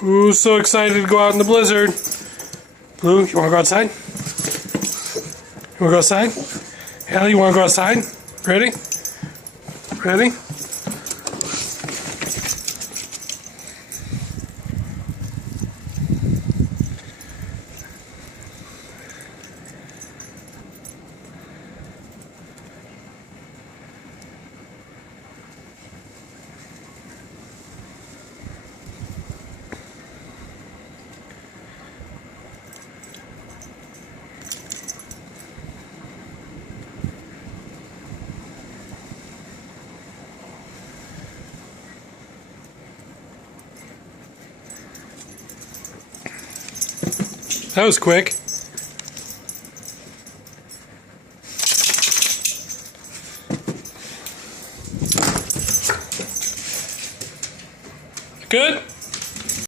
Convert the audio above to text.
Ooh, so excited to go out in the blizzard. Blue, you want to go outside? You want to go outside? Hallie, you want to go outside? Ready? Ready? That was quick.